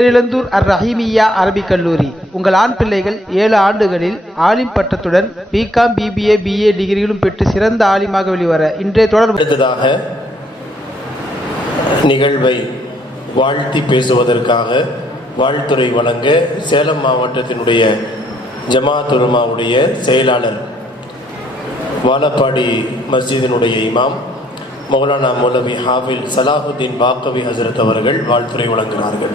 பேரிழந்தூர் அர் ரஹீமியா அரபிக் கல்லூரி. உங்கள் ஆண் பிள்ளைகள் ஏழு ஆண்டுகளில் ஆலிம் பட்டத்துடன் பிகாம் பிபிஏ பிஏ டிகிரிகளும் பெற்று சிறந்த ஆலிமாக வெளிவர இன்றைய தொடர்புதாக நிகழ்வை வாழ்த்தி பேசுவதற்காக வாழ்த்துறை வழங்க சேலம் மாவட்டத்தினுடைய ஜமாத்துருமாவுடைய செயலாளர் வாலப்பாடி மஸ்ஜிதினுடைய இமாம் மௌலானா மௌலவி ஹாஃபில் சலாஹுத்தீன் பாக்கவி ஹசரத் அவர்கள் வாழ்த்துறை வழங்கினார்கள்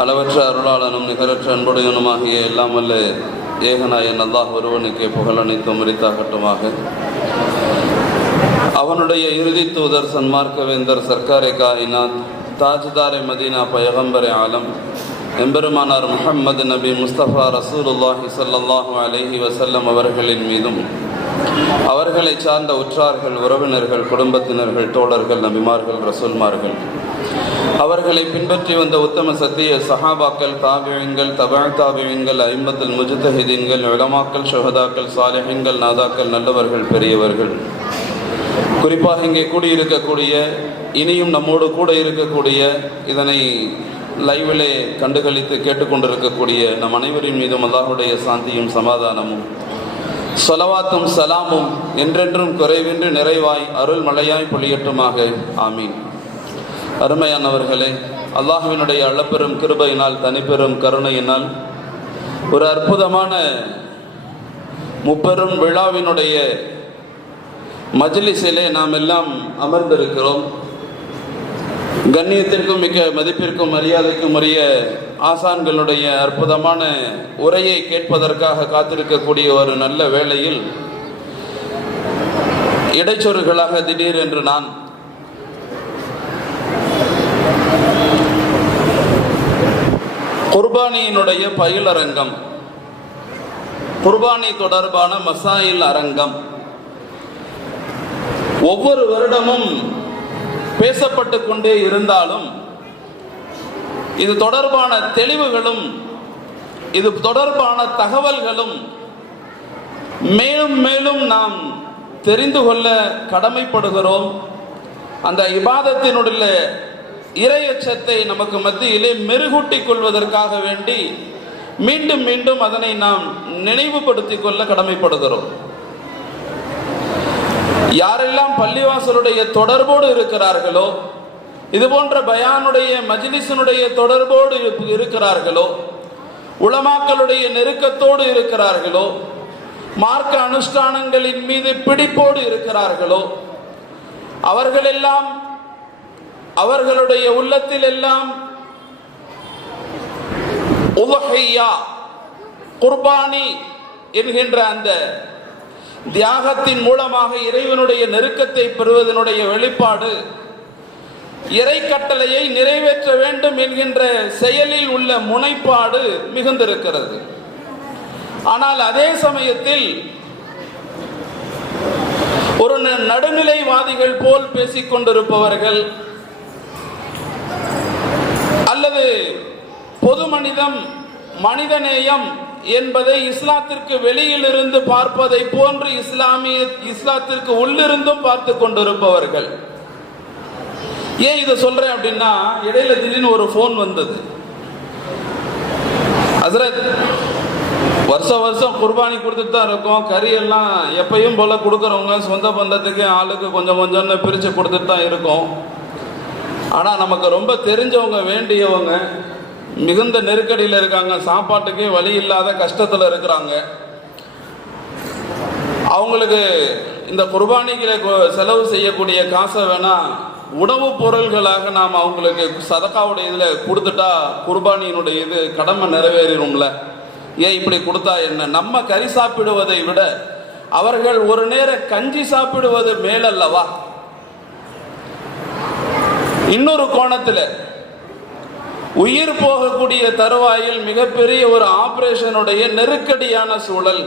அளவற்ற அருளாளனும் நிகரற்ற அன்புடையனுமாகிய எல்லாம் ஏகநாயன் அல்லாஹ் ஒருவனுக்கே புகழனைத்தும் உரித்தாகட்டுமாக. அவனுடைய இறுதி தூதர் சன்மார்க்கவேந்தர் சர்க்காரே காயினாத் தாஜ்தாரே மதீனா பயகம்பரே ஆலம் எம்பெருமானார் முஹம்மது நபி முஸ்தபா ரசூலுல்லாஹி ஸல்லல்லாஹு அலஹி வசல்லம் அவர்களின் மீதும் அவர்களை சார்ந்த உற்றார்கள் உறவினர்கள் குடும்பத்தினர்கள் தோழர்கள் நபிமார்கள் ரசூல்மார்கள் அவர்களை பின்பற்றி வந்த உத்தம சத்திய சஹாபாக்கள் தாபியங்கள் தபா தாபியங்கள் ஐம்பத்தில் முஜத்தஹிதீன்கள் உலமாக்கள் ஷஹதாக்கள் சாலிஹங்கள் நாதாக்கள் நல்லவர்கள் பெரியவர்கள். குறிப்பாக இங்கே கூடியிருக்கக்கூடிய இனியும் நம்மோடு கூட இருக்கக்கூடிய இதனை லைவிலே கண்டுகளித்து கேட்டுக்கொண்டிருக்கக்கூடிய நம் அனைவரின் மீதும் அல்லாஹுடைய சாந்தியும் சமாதானமும் சொலவாத்தும் சலாமும் என்றென்றும் குறைவின்றி நிறைவாய் அருள் மழையாய் பொழியட்டுமாக. ஆமீன். அருமையானவர்களே அல்லாஹுவினுடைய அளப்பெரும் கிருபையினால் தனிப்பெரும் கருணையினால் ஒரு அற்புதமான முப்பெரும் விழாவினுடைய மஜ்லிஸிலே நாம் எல்லாம் அமர்ந்திருக்கிறோம். கண்ணியத்திற்கும் மிக்க மதிப்பிற்கும் மரியாதைக்கும் உரிய ஆசான்களுடைய அற்புதமான உரையை கேட்பதற்காக காத்திருக்கக்கூடிய ஒரு நல்ல வேளையில் இடைச்சொருகளாக திடீர் என்று நான் குர்பானியினுடைய பயிலரங்கம் குர்பானி தொடர்பான மசாயில் அரங்கம். ஒவ்வொரு வருடமும் பேசப்பட்டு கொண்டே இருந்தாலும் இது தொடர்பான தெளிவுகளும் இது தொடர்பான தகவல்களும் மேலும் மேலும் நாம் தெரிந்து கொள்ள கடமைப்படுகிறோம். அந்த இபாதத்தினுடைய இரையச்சத்தை நமக்கு மத்தியிலே மெருகூட்டிக் கொள்வதற்காக வேண்டி மீண்டும் மீண்டும் அதனை நாம் நினைவுபடுத்திக் கொள்ள கடமைப்படுகிறோம். யாரெல்லாம் பள்ளிவாசலுடைய தொடர்போடு இருக்கிறார்களோ இது போன்ற பயானுடைய மஜிலிசனுடைய தொடர்போடு இருக்கிறார்களோ உளமாக்களுடைய நெருக்கத்தோடு இருக்கிறார்களோ மார்க்க அனுஷ்டானங்களின் மீது பிடிப்போடு இருக்கிறார்களோ அவர்களெல்லாம் அவர்களுடைய உள்ளத்தில் எல்லாம் உலகையா குர்பானி என்கின்ற அந்த தியாகத்தின் மூலமாக இறைவனுடைய நெருக்கத்தை பெறுவதனுடைய வெளிப்பாடு இறை கட்டளையை நிறைவேற்ற வேண்டும் என்கின்ற செயலில் உள்ள முனைப்பாடு மிகுந்திருக்கிறது. ஆனால் அதே சமயத்தில் ஒரு ந- நடுநிலைவாதிகள் போல் பேசிக் கொண்டிருப்பவர்கள் அல்லது பொது மனிதம் மனிதநேயம் என்பதை இஸ்லாத்திற்கு வெளியிலிருந்து பார்ப்பதை போன்று இஸ்லாமிய இஸ்லாத்திற்கு உள்ளிருந்தும் பார்த்து கொண்டிருப்பவர்கள். ஏன் இதை சொல்றேன் அப்படின்னா இடையில திடீர்னு ஒரு ஃபோன் வந்தது. ஹசரத் வருஷம் வருஷம் குர்பானி கொடுத்துட்டு தான் இருக்கோம். கறி எல்லாம் எப்பயும் போல கொடுக்குறவங்க சொந்த பந்தத்துக்கு ஆளுக்கு கொஞ்சம் கொஞ்சம்னு பிரித்து கொடுத்துட்டு தான் இருக்கோம். ஆனால் நமக்கு ரொம்ப தெரிஞ்சவங்க வேண்டியவங்க மிகுந்த நெருக்கடியில் இருக்காங்க. சாப்பாட்டுக்கே வழி இல்லாத கஷ்டத்தில் இருக்கிறாங்க. அவங்களுக்கு இந்த குர்பானிகளை செலவு செய்யக்கூடிய காசை வேணா உணவுப் பொருள்களாக நாம் அவங்களுக்கு சதக்காவுடைய இதில் கொடுத்துட்டா குர்பானியினுடைய இது கடமை நிறைவேறிடும்ல. ஏன் இப்படி கொடுத்தா என்ன? நம்ம கறி சாப்பிடுவதை விட அவர்கள் ஒரு நேர கஞ்சி சாப்பிடுவது மேலல்லவா? இன்னொரு கோணத்தில் உயிர் போகக்கூடிய தருவாயில் மிகப்பெரிய ஒரு ஆபரேஷனுடைய நெருக்கடியான சூழல்.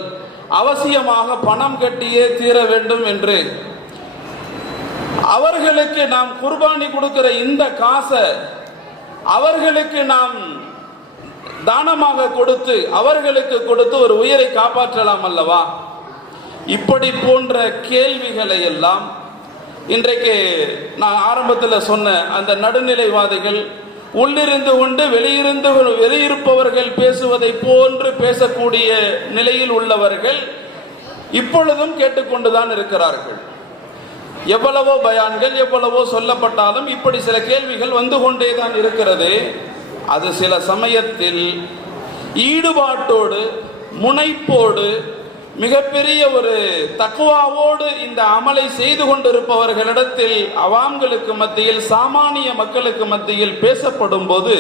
அவசியமாக பணம் கட்டியே தீர வேண்டும் என்று. அவர்களுக்கு நாம் குர்பானி கொடுக்கிற இந்த காசை அவர்களுக்கு நாம் தானமாக கொடுத்து அவர்களுக்கு கொடுத்து ஒரு உயிரை காப்பாற்றலாம் அல்லவா? இப்படி போன்ற கேள்விகளை எல்லாம் இன்றைக்கு நான் ஆரம்பத்தில் சொன்ன அந்த நடுநிலைவாதிகள் உள்ளிருந்து கொண்டு வெளியிருந்து வெளியிருப்பவர்கள் பேசுவதை போன்று பேசக்கூடிய நிலையில் உள்ளவர்கள் இப்பொழுதும் கேட்டுக்கொண்டுதான் இருக்கிறார்கள். எவ்வளவோ பயான்கள் எவ்வளவோ சொல்லப்பட்டாலும் இப்படி சில கேள்விகள் வந்து கொண்டே தான் இருக்கிறது. அது சில சமயத்தில் ஈடுபாட்டோடு முனைப்போடு மிகப்பெரிய ஒரு தக்குவாவோடு இந்த அமலை செய்து கொண்டிருப்பவர்களிடத்தில் அவாம்களுக்கு மத்தியில் சாமானிய மக்களுக்கு மத்தியில் பேசப்படும் போது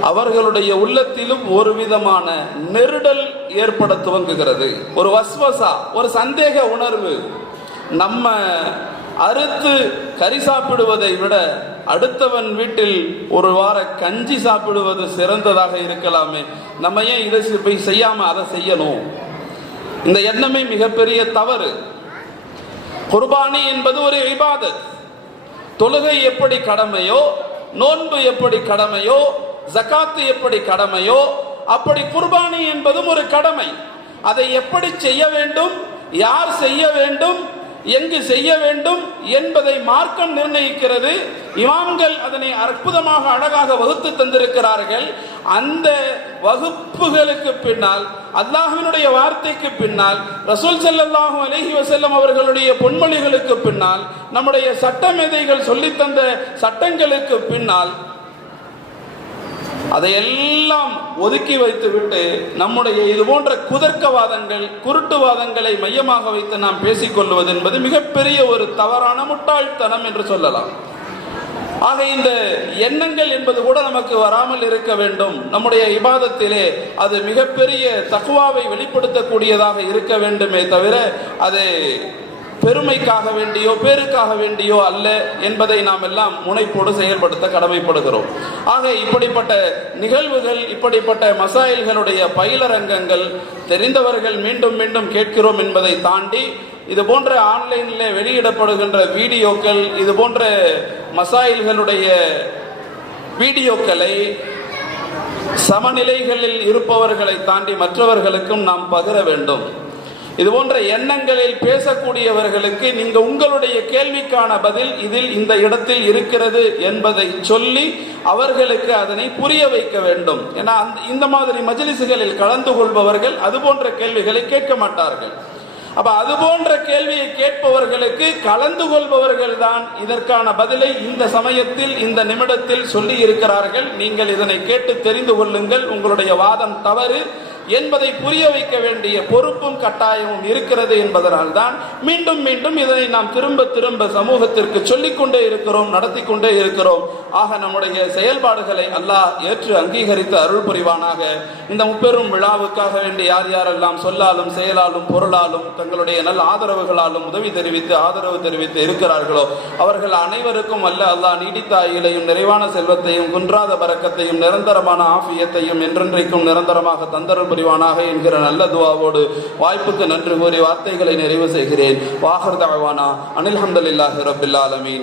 அவர்களுடைய உள்ளத்திலும் ஒரு விதமான நெருடல் ஏற்பட துவங்குகிறது. ஒரு வஸ்வசா ஒரு சந்தேக உணர்வு நம்ம அறுத்து கறி சாப்பிடுவதை விட அடுத்தவன் வீட்டில் ஒரு வார கஞ்சி சாப்பிடுவது சிறந்ததாக இருக்கலாமே. நம்ம ஏன் இதை போய் செய்யாம அதை செய்யணும்? இந்த எண்ணமே மிகப்பெரிய தவறு. குர்பானி என்பது ஒரு இபாதத். தொழுகை எப்படி கடமையோ நோன்பு எப்படி கடமையோ ஜகாத்து எப்படி கடமையோ அப்படி குர்பானி என்பதும் ஒரு கடமை. அதை எப்படி செய்ய வேண்டும் யார் செய்ய வேண்டும் எங்கு செய்ய வேண்டும் என்பதை மார்க்கம் நிர்ணயிக்கிறது. இமாம்கள் அதனை அற்புதமாக அழகாக வகுத்து தந்திருக்கிறார்கள். அந்த வகுப்புகளுக்கு பின்னால் அல்லாஹுவினுடைய வார்த்தைக்கு பின்னால் ரசூல் செல்லல்லாஹும் அலைஹி வசல்லம் அவர்களுடைய பொன்மொழிகளுக்கு பின்னால் நம்முடைய சட்டமேதைகள் சொல்லித்தந்த சட்டங்களுக்கு பின்னால் அதையெல்லாம் ஒதுக்கி வைத்துவிட்டு நம்முடைய இது போன்ற குதர்க்கவாதங்கள் குருட்டுவாதங்களை மையமாக வைத்து நாம் பேசிக்கொள்வது என்பது மிகப்பெரிய ஒரு தவறான முட்டாள்தனம் என்று சொல்லலாம். ஆக இந்த எண்ணங்கள் என்பது கூட நமக்கு வராமல் இருக்க வேண்டும். நம்முடைய இபாதத்திலே அது மிகப்பெரிய தக்குவாவை வெளிப்படுத்தக்கூடியதாக இருக்க வேண்டுமே தவிர அது பெருமைக்காக வேண்டியோ பேருக்காக வேண்டியோ அல்ல என்பதை நாம் எல்லாம் முனைப்போடு செயல்படுத்த கடமைப்படுகிறோம். ஆக இப்படிப்பட்ட நிகழ்வுகள் இப்படிப்பட்ட மசாயில்களுடைய பயிலரங்கங்கள் தெரிந்தவர்கள் மீண்டும் மீண்டும் கேட்கிறோம் என்பதை தாண்டி இது போன்ற ஆன்லைனில் வெளியிடப்படுகின்ற வீடியோக்கள் இது போன்ற மசாயில்களுடைய வீடியோக்களை சமநிலைகளில் இருப்பவர்களை தாண்டி மற்றவர்களுக்கும் நாம் பகிர வேண்டும். இது போன்ற எண்ணங்களில் பேசக்கூடியவர்களுக்கு நீங்க உங்களுடைய கேள்விக்கான பதில் இதில் இந்த இடத்தில் இருக்கிறது என்பதை சொல்லி அவர்களுக்கு அதனை புரிய வைக்க வேண்டும். ஏன்னா அந்த இந்த மாதிரி மஜிலிசுகளில் கலந்து கொள்பவர்கள் அது போன்ற கேள்விகளை கேட்க மாட்டார்கள். அப்ப அது போன்ற கேள்வியை கேட்பவர்களுக்கு கலந்து கொள்பவர்கள் தான் இதற்கான பதிலை இந்த சமயத்தில் இந்த நிமிடத்தில் சொல்லி இருக்கிறார்கள் நீங்கள் இதனை கேட்டு தெரிந்து கொள்ளுங்கள். உங்களுடைய வாதம் தவறு. என்பதை புரிய வைக்க வேண்டிய பொறுப்பும் கட்டாயமும் இருக்கிறது என்பதனால் தான் மீண்டும் மீண்டும் இதனை நாம் திரும்ப திரும்ப சமூகத்திற்கு சொல்லிக்கொண்டே இருக்கிறோம் நடத்தி கொண்டே இருக்கிறோம். ஆக நம்முடைய செயல்பாடுகளை அல்லாஹ் ஏற்று அங்கீகரித்து அருள் புரிவானாக. இந்த முப்பெரும் விழாவுக்காக வேண்டி யார் யாரெல்லாம் சொல்லாலும் செயலாலும் பொருளாலும் தங்களுடைய நல்ல ஆதரவுகளாலும் உதவி தெரிவித்து ஆதரவு தெரிவித்து இருக்கிறார்களோ அவர்கள் அனைவருக்கும் அல்ல அல்லாஹ் நீடித்த ஆயுளையும் நிறைவான செல்வத்தையும் குன்றாத பறக்கத்தையும் நிரந்தரமான ஆஃபியத்தையும் என்றென்றைக்கும் நிரந்தரமாக தந்தருள் புரிவானாக என்கிற நல்ல துவாவோடு வாய்ப்புக்கு நன்றி கூறி வார்த்தைகளை நிறைவு செய்கிறேன். வாகர் தாழ்வானா அனில் ஹம்தலில்லாஹி ரபில் ஆலமீன்.